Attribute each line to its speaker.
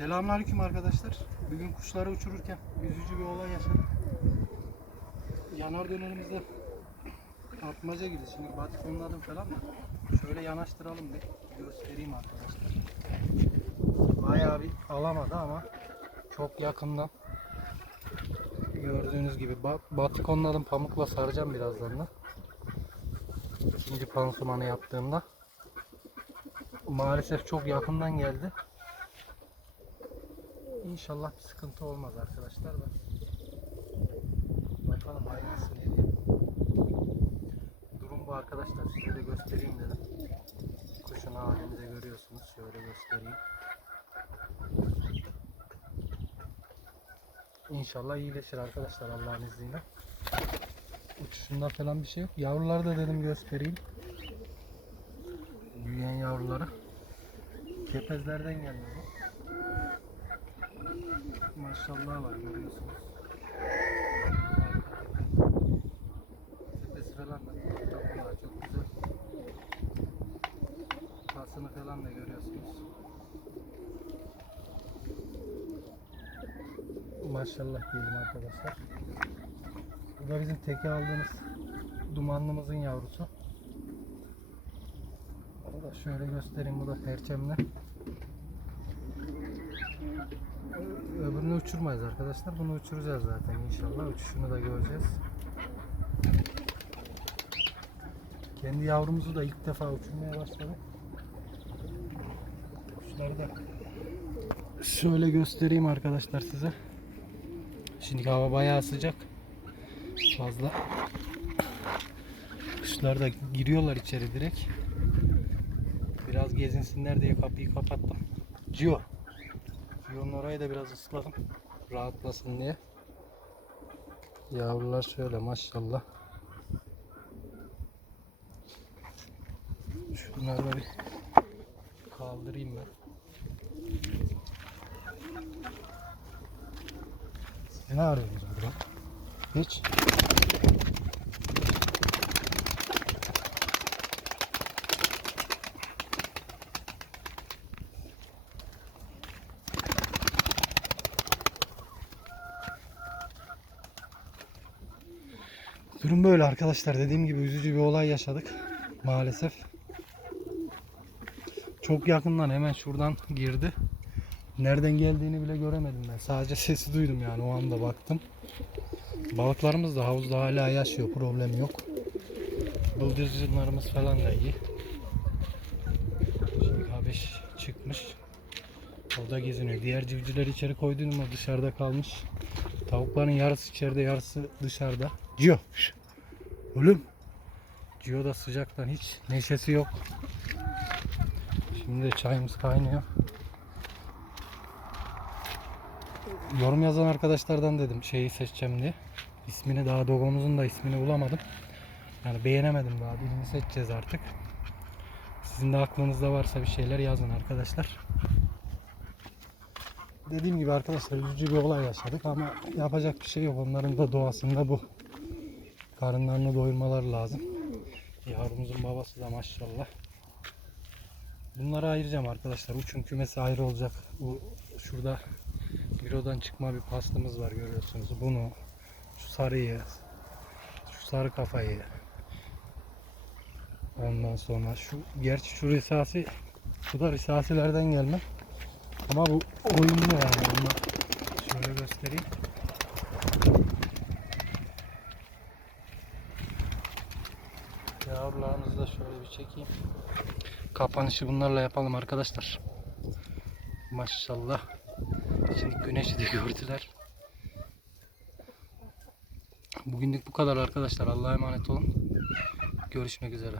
Speaker 1: Selamünaleyküm arkadaşlar. Bugün kuşları uçururken üzücü bir olay yaşadık. Yanar dönerimizde atmaca gibi. Şimdi batikonladım falan da. Şöyle yanaştıralım bir. Göstereyim arkadaşlar. Bayağı bir alamadı ama çok yakından gördüğünüz gibi ba- batikonladım pamukla saracağım birazdan da. İkinci pansumanı yaptığımda maalesef çok yakından geldi. İnşallah bir sıkıntı olmaz arkadaşlar da. Bakalım hayırlısı ne. Durum bu arkadaşlar size de göstereyim dedim. Kuşun halini de görüyorsunuz. Şöyle göstereyim. İnşallah iyileşir arkadaşlar Allah'ın izniyle. Uçuşunda falan bir şey yok. Yavruları da dedim göstereyim. Büyüyen yavruları. Kepezlerden geliyor bu. Maşallah var görüyorsunuz. Tepesi falan da var, çok güzel. Kasını falan da görüyorsunuz. Maşallah diyelim arkadaşlar. Bu da bizim teke aldığımız dumanlımızın yavrusu. Onu da şöyle göstereyim bu da perçemle. Öbürünü uçurmayız arkadaşlar. Bunu uçuracağız zaten inşallah. Uçuşunu da göreceğiz. Kendi yavrumuzu da ilk defa uçurmaya başladık. Kuşları da şöyle göstereyim arkadaşlar size. Şimdi hava bayağı sıcak. Fazla. Kuşlar da giriyorlar içeri direkt. Biraz gezinsinler diye kapıyı kapattım. Cio. Yolun orayı da biraz ısladım. Rahatlasın diye. Yavrular şöyle maşallah. Şunları bir kaldırayım ben. Ne arıyorsunuz burada? Hiç. Durum böyle arkadaşlar. Dediğim gibi üzücü bir olay yaşadık. Maalesef. Çok yakından hemen şuradan girdi. Nereden geldiğini bile göremedim ben. Sadece sesi duydum yani o anda baktım. Balıklarımız da havuzda hala yaşıyor. Problem yok. Bıldırcınlarımız falan da iyi. Şimdi K5 çıkmış. Orada geziniyor. Diğer civcivler içeri koydum ama dışarıda kalmış. Tavukların yarısı içeride yarısı dışarıda. Cio. Oğlum. Cio da sıcaktan hiç neşesi yok. Şimdi de çayımız kaynıyor. Yorum yazan arkadaşlardan dedim şeyi seçeceğim diye. İsmini daha dogomuzun da ismini bulamadım. Yani beğenemedim daha birini seçeceğiz artık. Sizin de aklınızda varsa bir şeyler yazın arkadaşlar. Dediğim gibi arkadaşlar üzücü bir olay yaşadık ama yapacak bir şey yok. Onların da doğasında bu. Karınlarını doyurmaları lazım. Yavrumuzun babası da maşallah. Bunları ayıracağım arkadaşlar. Uçun kümesi ayrı olacak. Bu şurada bürodan çıkma bir pastımız var görüyorsunuz. Bunu, şu sarıyı, şu sarı kafayı. Ondan sonra şu gerçi şu risasi bu da risasilerden gelme. Ama bu oyunlu yani. Onu şöyle göstereyim. Yavrularımızı da şöyle bir çekeyim. Kapanışı bunlarla yapalım arkadaşlar. Maşallah. Şimdi güneşi de gördüler. Bugünlük bu kadar arkadaşlar. Allah'a emanet olun. Görüşmek üzere.